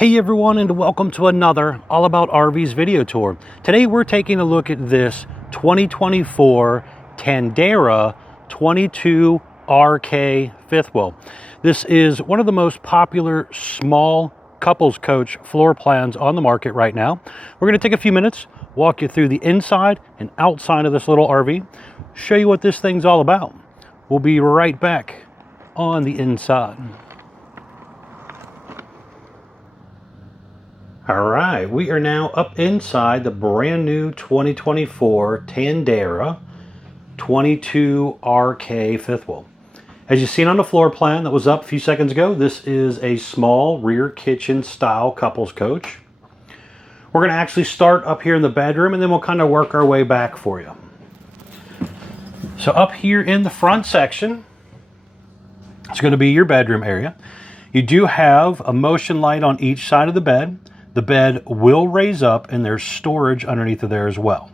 Hey everyone, and welcome to another All About RVs video tour. Today we're taking a look at this 2024 Tandara 22RK fifth wheel. This is one of the most popular small couples coach floor plans on the market right now. We're going to take a few minutes, walk you through the inside and outside of this little RV, show you what this thing's all about. We'll be right back on the inside. All right, we are now up inside the brand new 2024 Tandara 22RK fifth wheel. As you've seen on the floor plan that was up a few seconds ago, this is a small rear kitchen style couples coach. We're going to actually start up here in the bedroom and then we'll kind of work our way back for you. So up here in the front section, it's going to be your bedroom area. You do have a motion light on each side of the bed. The bed will raise up and there's storage underneath of there as well.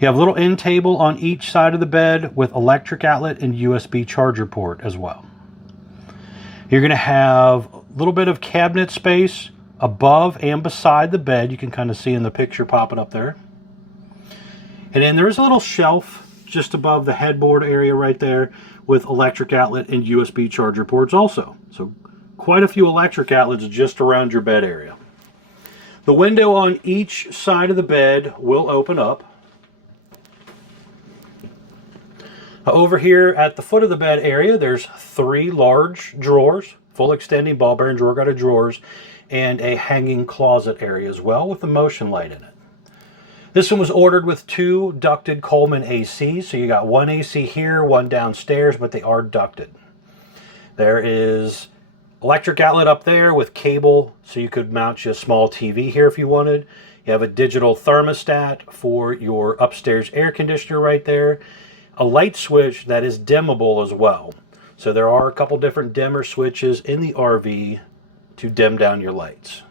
You have a little end table on each side of the bed with electric outlet and USB charger port as well. You're going to have a little bit of cabinet space above and beside the bed. You can kind of see in the picture popping up there. And then there's a little shelf just above the headboard area right there with electric outlet and USB charger ports also. So quite a few electric outlets just around your bed area. The window on each side of the bed will open up. Over here at the foot of the bed area, there's 3 large drawers, full extending ball bearing drawer guarded drawers, and a hanging closet area as well with a motion light in it. This one was ordered with 2 ducted Coleman ACs, so you got 1 AC here, 1 downstairs, but they are ducted. There is electric outlet up there with cable, so you could mount you a small TV here if you wanted. You have a digital thermostat for your upstairs air conditioner right there. A light switch that is dimmable as well. So there are a couple different dimmer switches in the RV to dim down your lights.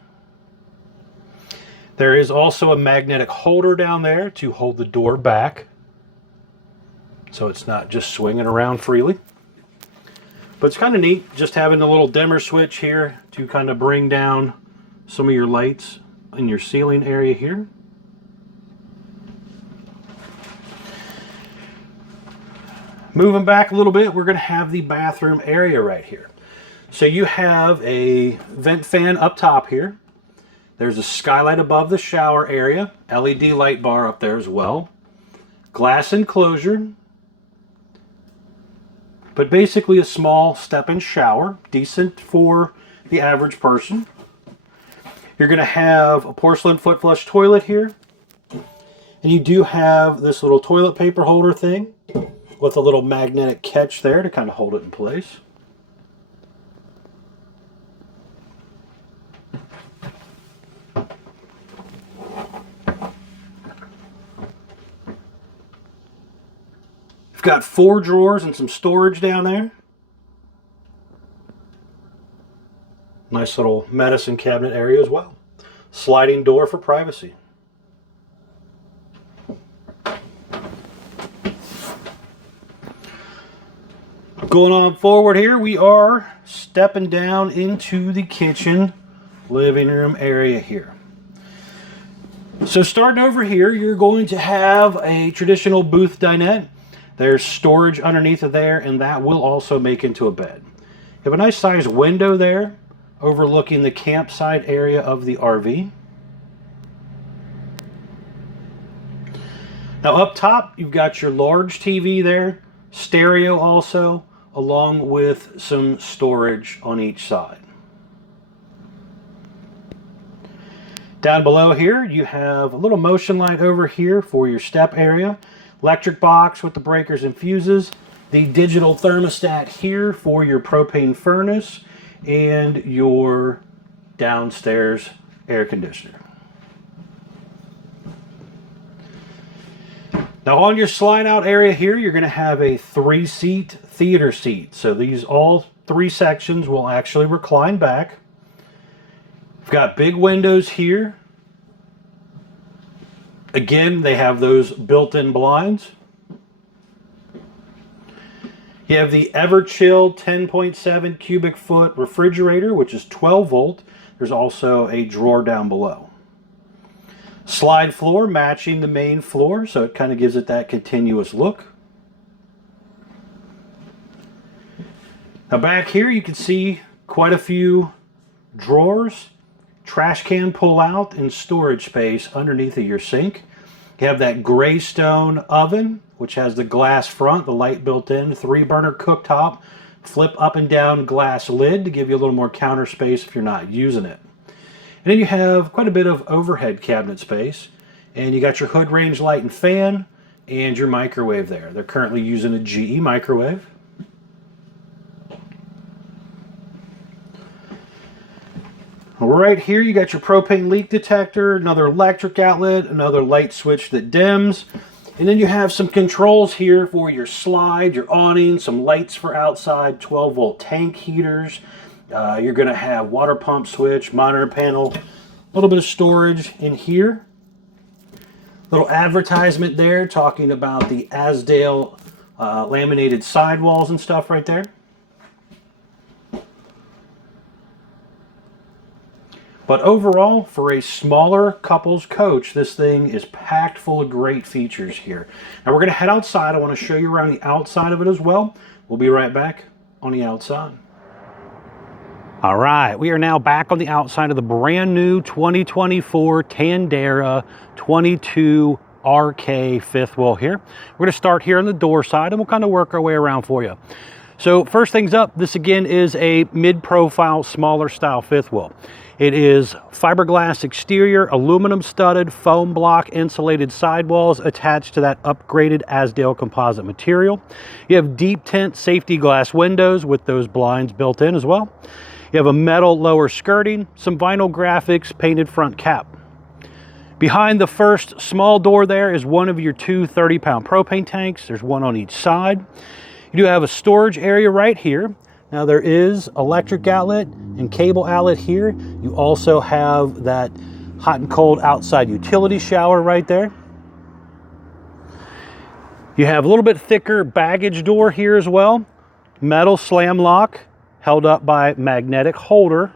There is also a magnetic holder down there to hold the door back, so it's not just swinging around freely. But it's kind of neat just having a little dimmer switch here to kind of bring down some of your lights in your ceiling area here. Moving back a little bit, we're going to have the bathroom area right here. So you have a vent fan up top here. There's a skylight above the shower area, LED light bar up there as well. Glass enclosure. But basically a small step-in shower, decent for the average person. You're going to have a porcelain foot flush toilet here. And you do have this little toilet paper holder thing with a little magnetic catch there to kind of hold it in place. Got 4 drawers and some storage down there. Nice little medicine cabinet area as well. Sliding door for privacy. Going on forward here, we are stepping down into the kitchen living room area here. So starting over here, you're going to have a traditional booth dinette. There's storage underneath of there, and that will also make into a bed. You have a nice sized window there overlooking the campsite area of the RV. Now up top, you've got your large TV there, stereo also, along with some storage on each side. Down below here, you have a little motion light over here for your step area. Electric box with the breakers and fuses, the digital thermostat here for your propane furnace, and your downstairs air conditioner. Now on your slide out area here, you're going to have a 3-seat theater seat. So these all 3 sections will actually recline back. You've got big windows here. Again, they have those built-in blinds. You have the ever chilled 10.7 cubic foot refrigerator, which is 12 volt. There's also a drawer down below. Slide floor matching the main floor, so it kind of gives it that continuous look. Now back here you can see quite a few drawers, trash can pull out, and storage space underneath of your sink. You have that gray stone oven, which has the glass front, the light built in, 3-burner cooktop, flip up and down glass lid to give you a little more counter space if you're not using it. And then you have quite a bit of overhead cabinet space, and you got your hood range light and fan, and your microwave there. They're currently using a GE microwave. Right here you got your propane leak detector, another electric outlet, another light switch that dims, and then you have some controls here for your slide, your awning, some lights for outside, 12-volt tank heaters. You're going to have water pump switch, monitor panel, a little bit of storage in here. Little advertisement there talking about the Azdale laminated sidewalls and stuff right there. But overall, for a smaller couples coach, this thing is packed full of great features here. Now we're going to head outside. I want to show you around the outside of it as well. We'll be right back on the outside. All right, we are now back on the outside of the brand new 2024 Tandara 22RK fifth wheel here. We're going to start here on the door side and we'll kind of work our way around for you. So first things up, this again is a mid-profile, smaller style fifth wheel. It is fiberglass exterior, aluminum studded, foam block insulated sidewalls attached to that upgraded Azdale composite material. You have deep tint safety glass windows with those blinds built in as well. You have a metal lower skirting, some vinyl graphics, painted front cap. Behind the first small door there is one of your two 30-pound propane tanks. There's one on each side. You do have a storage area right here. Now there is electric outlet and cable outlet here. You also have that hot and cold outside utility shower right there. You have a little bit thicker baggage door here as well. Metal slam lock held up by magnetic holder.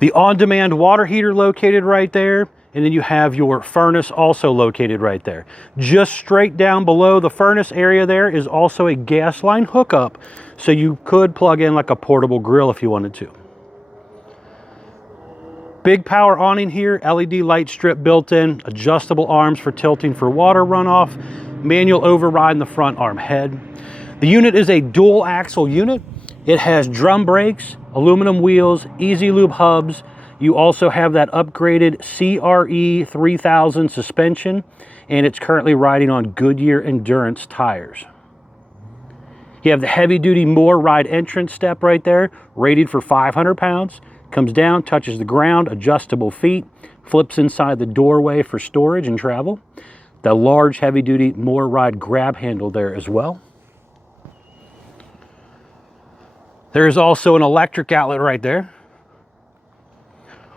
The on-demand water heater located right there. And then you have your furnace also located right there. Just straight down below the furnace area there is also a gas line hookup, so you could plug in like a portable grill if you wanted to. Big power awning here, LED light strip built in, adjustable arms for tilting for water runoff, manual override in the front arm head. The unit is a dual axle unit. It has drum brakes, aluminum wheels, easy lube hubs. You also have that upgraded CRE 3000 suspension, and it's currently riding on Goodyear Endurance tires. You have the heavy-duty Moore ride entrance step right there, rated for 500 pounds. Comes down, touches the ground, adjustable feet, flips inside the doorway for storage and travel. The large heavy-duty Moore ride grab handle there as well. There is also an electric outlet right there.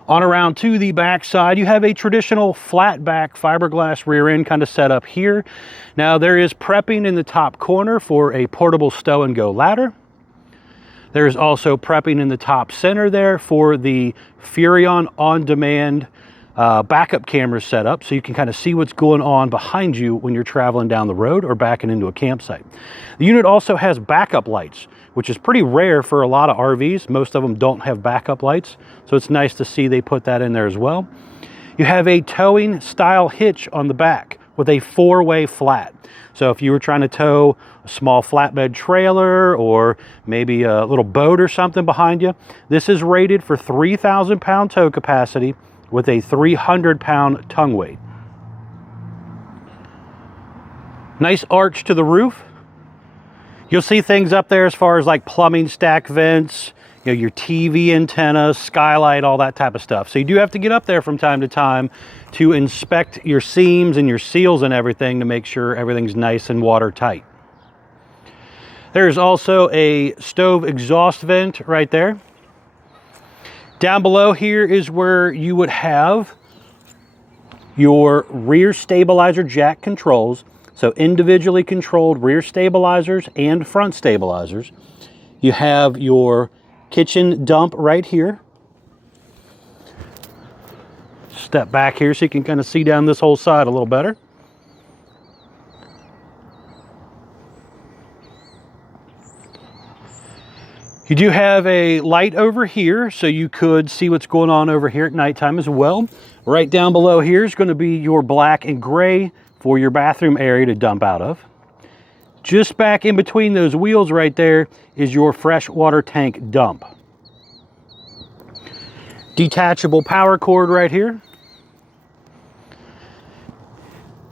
On around to the back side, you have a traditional flat back fiberglass rear end kind of set up here. Now there is prepping in the top corner for a portable stow and go ladder. There's also prepping in the top center there for the Furrion on-demand backup camera setup, so you can kind of see what's going on behind you when you're traveling down the road or backing into a campsite. The unit also has backup lights, which is pretty rare for a lot of RVs. Most of them don't have backup lights, so it's nice to see they put that in there as well. You have a towing style hitch on the back with a 4-way flat. So if you were trying to tow a small flatbed trailer or maybe a little boat or something behind you, this is rated for 3,000 pound tow capacity with a 300 pound tongue weight. Nice arch to the roof. You'll see things up there as far as like plumbing stack vents, you know, your TV antenna, skylight, all that type of stuff. So you do have to get up there from time to time to inspect your seams and your seals and everything to make sure everything's nice and watertight. There's also a stove exhaust vent right there. Down below here is where you would have your rear stabilizer jack controls. So individually controlled rear stabilizers and front stabilizers. You have your kitchen dump right here. Step back here so you can kind of see down this whole side a little better. You do have a light over here, so you could see what's going on over here at nighttime as well. Right down below here is going to be your black and gray for your bathroom area to dump out of. Just back in between those wheels right there is your freshwater tank dump. Detachable power cord right here.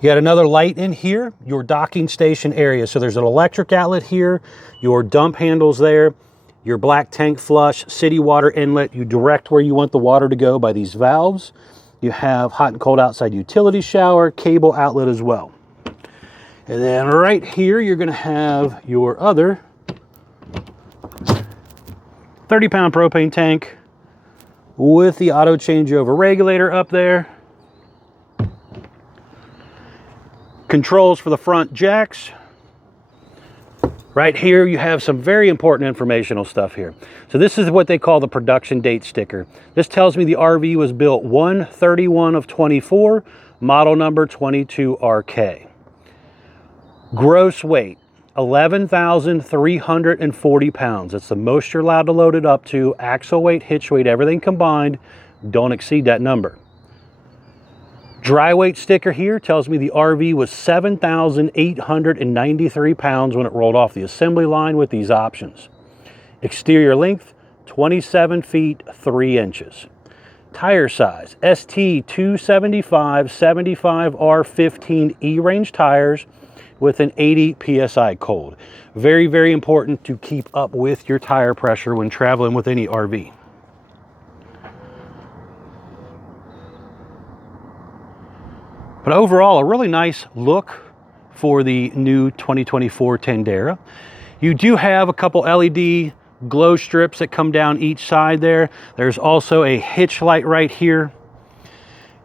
You got another light in here, your docking station area. So there's an electric outlet here, your dump handles there, your black tank flush, city water inlet. You direct where you want the water to go by these valves. You have hot and cold outside utility shower, cable outlet as well. And then right here, you're gonna have your other 30-pound propane tank with the auto changeover regulator up there. Controls for the front jacks. Right here, you have some very important informational stuff here. So this is what they call the production date sticker. This tells me the RV was built 1/31 of 24, model number 22RK. Gross weight, 11,340 pounds. That's the most you're allowed to load it up to. Axle weight, hitch weight, everything combined. Don't exceed that number. Dry weight sticker here tells me the RV was 7,893 pounds when it rolled off the assembly line with these options. Exterior length, 27 feet, 3 inches. Tire size, ST 275 75R15 E-range tires with an 80 PSI cold. Very, very important to keep up with your tire pressure when traveling with any RV. But overall, a really nice look for the new 2024 Tandara. You do have a couple LED glow strips that come down each side there. There's also a hitch light right here.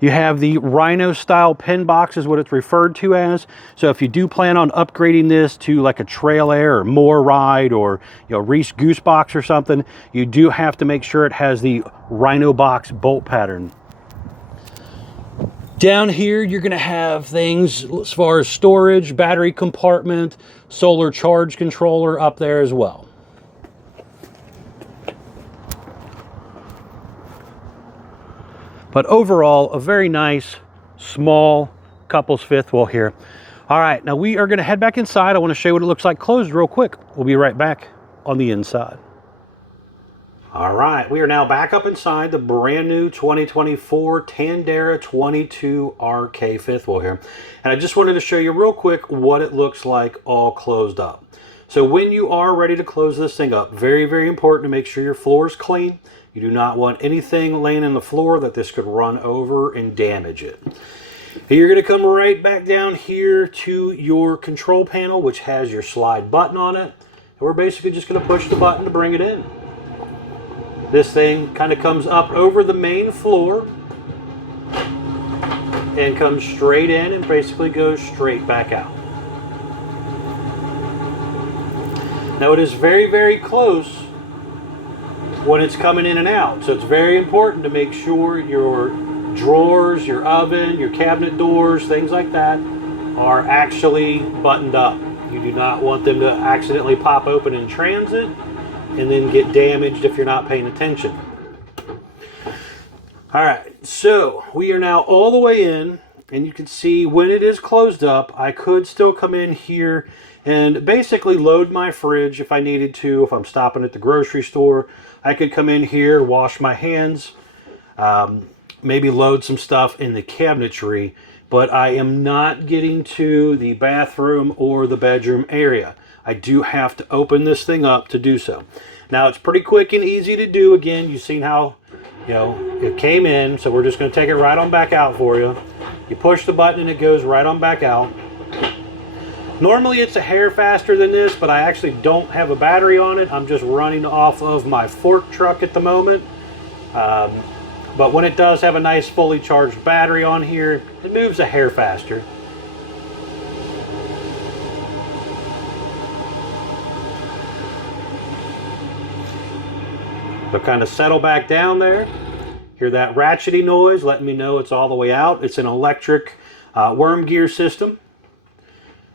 You have the Rhino style pin box is what it's referred to as. So if you do plan on upgrading this to like a Trail Air or More Ride or Reese Goose Box or something, you do have to make sure it has the Rhino box bolt pattern. Down here, you're going to have things as far as storage, battery compartment, solar charge controller up there as well. But overall, a very nice, small couples fifth wheel here. All right, now we are going to head back inside. I want to show you what it looks like closed real quick. We'll be right back on the inside. All right, we are now back up inside the brand new 2024 Tandara 22RK fifth wheel here. And I just wanted to show you real quick what it looks like all closed up. So when you are ready to close this thing up, very, very important to make sure your floor is clean. You do not want anything laying in the floor that this could run over and damage it. You're going to come right back down here to your control panel, which has your slide button on it. And we're basically just going to push the button to bring it in. This thing kind of comes up over the main floor and comes straight in and basically goes straight back out. Now it is very, very close when it's coming in and out. So it's very important to make sure your drawers, your oven, your cabinet doors, things like that are actually buttoned up. You do not want them to accidentally pop open in transit and then get damaged if you're not paying attention. All right, so we are now all the way in, and you can see when it is closed up, I could still come in here and basically load my fridge if I needed to. If I'm stopping at the grocery store, I could come in here, wash my hands, maybe load some stuff in the cabinetry, but I am not getting to the bathroom or the bedroom area. I do have to open this thing up to do so. Now it's pretty quick and easy to do. Again, you've seen how, it came in, so we're just going to take it right on back out for you. You push the button and it goes right on back out. Normally it's a hair faster than this, but I actually don't have a battery on it. I'm just running off of my fork truck at the moment. But when it does have a nice fully charged battery on here, it moves a hair faster. They'll kind of settle back down there. Hear that ratchety noise, letting me know it's all the way out. It's an electric worm gear system,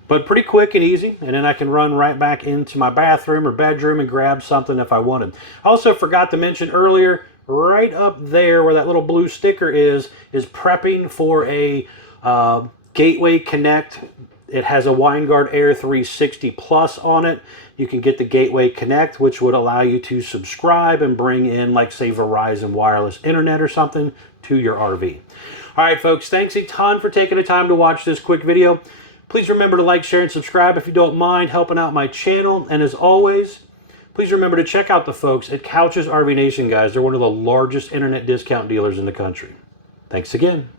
but pretty quick and easy. And then I can run right back into my bathroom or bedroom and grab something if I wanted. I also forgot to mention earlier, right up there where that little blue sticker is prepping for a Gateway Connect. It has a WineGuard Air 360 Plus on it. You can get the Gateway Connect, which would allow you to subscribe and bring in, like, say, Verizon wireless internet or something to your RV. All right, folks, thanks a ton for taking the time to watch this quick video. Please remember to like, share, and subscribe if you don't mind helping out my channel. And as always, please remember to check out the folks at Couch's RV Nation, guys. They're one of the largest internet discount dealers in the country. Thanks again.